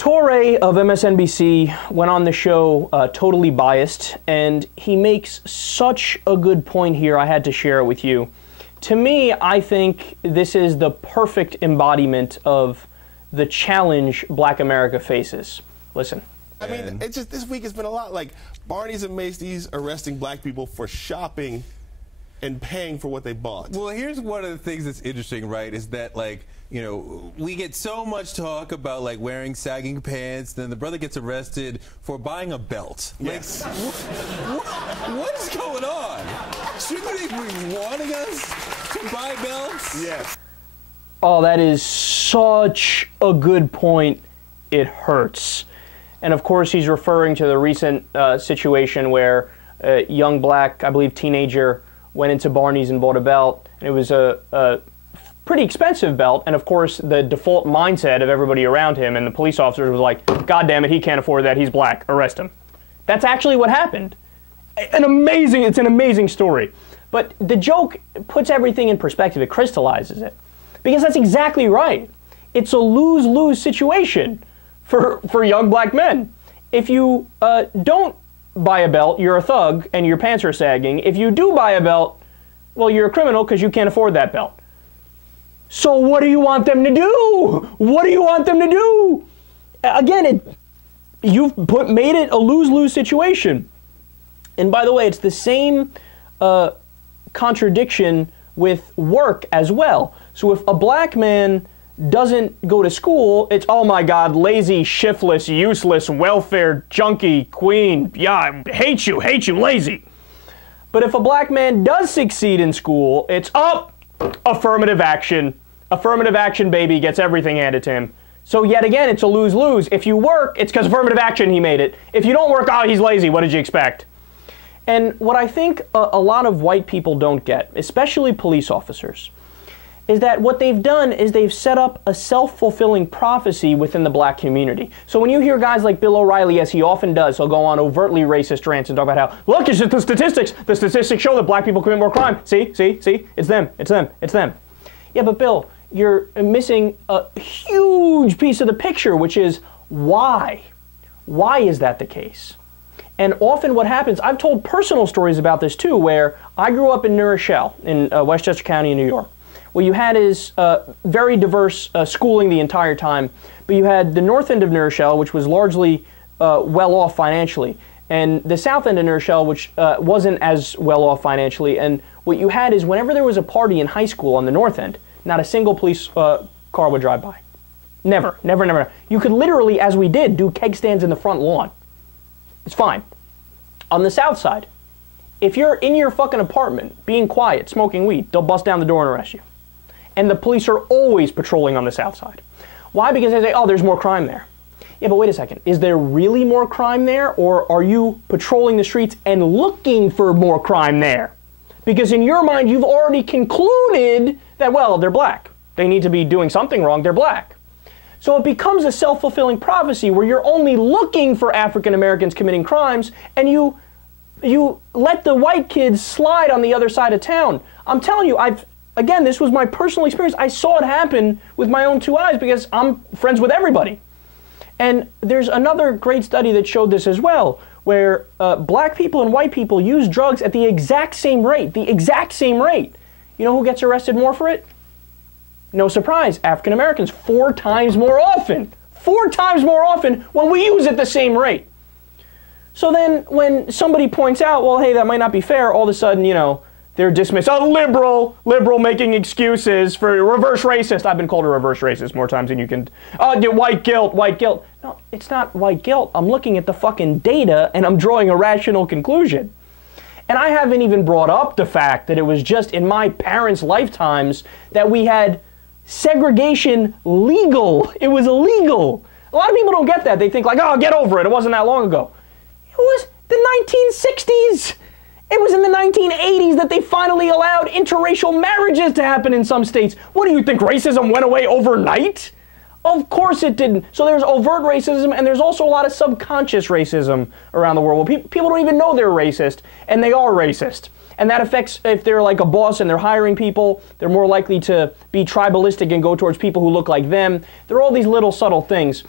Toure of MSNBC went on the show totally biased, and he makes such a good point here, I had to share it with you. To me, I think this is the perfect embodiment of the challenge Black America faces. Listen. I mean, it's just this week has been a lot like Barneys and Macy's arresting black people for shopping and paying for what they bought. Well, here's one of the things that's interesting, right, is that, like, you know, we get so much talk about, like, wearing sagging pants, then the brother gets arrested for buying a belt. Yes. Like, what is going on? Shouldn't they be warning us to buy belts? Yes. Oh, that is such a good point. It hurts. And of course, he's referring to the recent situation where a young black, I believe, teenager went into Barneys and bought a belt, and it was a pretty expensive belt, and of course the default mindset of everybody around him and the police officers was like, God damn it, he can't afford that, he's black, arrest him. That's actually what happened. It's an amazing story. But the joke puts everything in perspective, it crystallizes it. Because that's exactly right. It's a lose-lose situation for young black men. If you don't buy a belt, you're a thug and your pants are sagging. If you do buy a belt, well, you're a criminal because you can't afford that belt. So what do you want them to do? What do you want them to do? Again, you've made it a lose-lose situation. And by the way, it's the same contradiction with work as well. So if a black man doesn't go to school, it's, oh my God, lazy, shiftless, useless, welfare junkie, queen, yeah, I hate you, lazy. But if a black man does succeed in school, it's, oh, affirmative action, baby, gets everything handed to him. So yet again, it's a lose-lose. If you work, it's because affirmative action he made it. If you don't work, oh, he's lazy, what did you expect? And what I think a lot of white people don't get, especially police officers, is that what they've done is they've set up a self-fulfilling prophecy within the black community. So when you hear guys like Bill O'Reilly, as he often does, he'll go on overtly racist rants and talk about how, look, it's just the statistics. The statistics show that black people commit more crime. See, it's them. Yeah, but Bill, you're missing a huge piece of the picture, which is why? Why is that the case? And often what happens, I've told personal stories about this too, where I grew up in New Rochelle, in Westchester County in New York. What you had is very diverse schooling the entire time, but you had the north end of New Rochelle, which was largely well off financially, and the south end of New Rochelle, which wasn't as well off financially. And what you had is whenever there was a party in high school on the north end, not a single police car would drive by. Never. You could literally, as we did, do keg stands in the front lawn. It's fine. On the south side, if you're in your fucking apartment, being quiet, smoking weed, they'll bust down the door and arrest you. And the police are always patrolling on the south side. Why? Because they say, oh, there's more crime there. Yeah, but wait a second. Is there really more crime there, or are you patrolling the streets and looking for more crime there? Because in your mind, you've already concluded that, well, they're black. They need to be doing something wrong. They're black. So it becomes a self-fulfilling prophecy where you're only looking for African Americans committing crimes, and you let the white kids slide on the other side of town. I'm telling you, again, this was my personal experience. I saw it happen with my own two eyes because I'm friends with everybody. And there's another great study that showed this as well, where black people and white people use drugs at the exact same rate. You know who gets arrested more for it? No surprise, African Americans, 4 times more often. 4 times more often when we use it the same rate. So then when somebody points out, well, hey, that might not be fair, all of a sudden, you know, they're dismissed. Oh, liberal making excuses for reverse racist. I've been called a reverse racist more times than you can. Oh, white guilt. No, it's not white guilt. I'm looking at the fucking data and I'm drawing a rational conclusion. And I haven't even brought up the fact that it was just in my parents' lifetimes that we had segregation legal. It was illegal. A lot of people don't get that. They think like, oh, get over it. It wasn't that long ago. It was the 1960s. It was in the 1980s that they finally allowed interracial marriages to happen in some states. What do you think, racism went away overnight? Of course it didn't. So there's overt racism, and there's also a lot of subconscious racism around the world. People don't even know they're racist, and they are racist. And that affects, if they're like a boss and they're hiring people, they're more likely to be tribalistic and go towards people who look like them. There are all these little subtle things.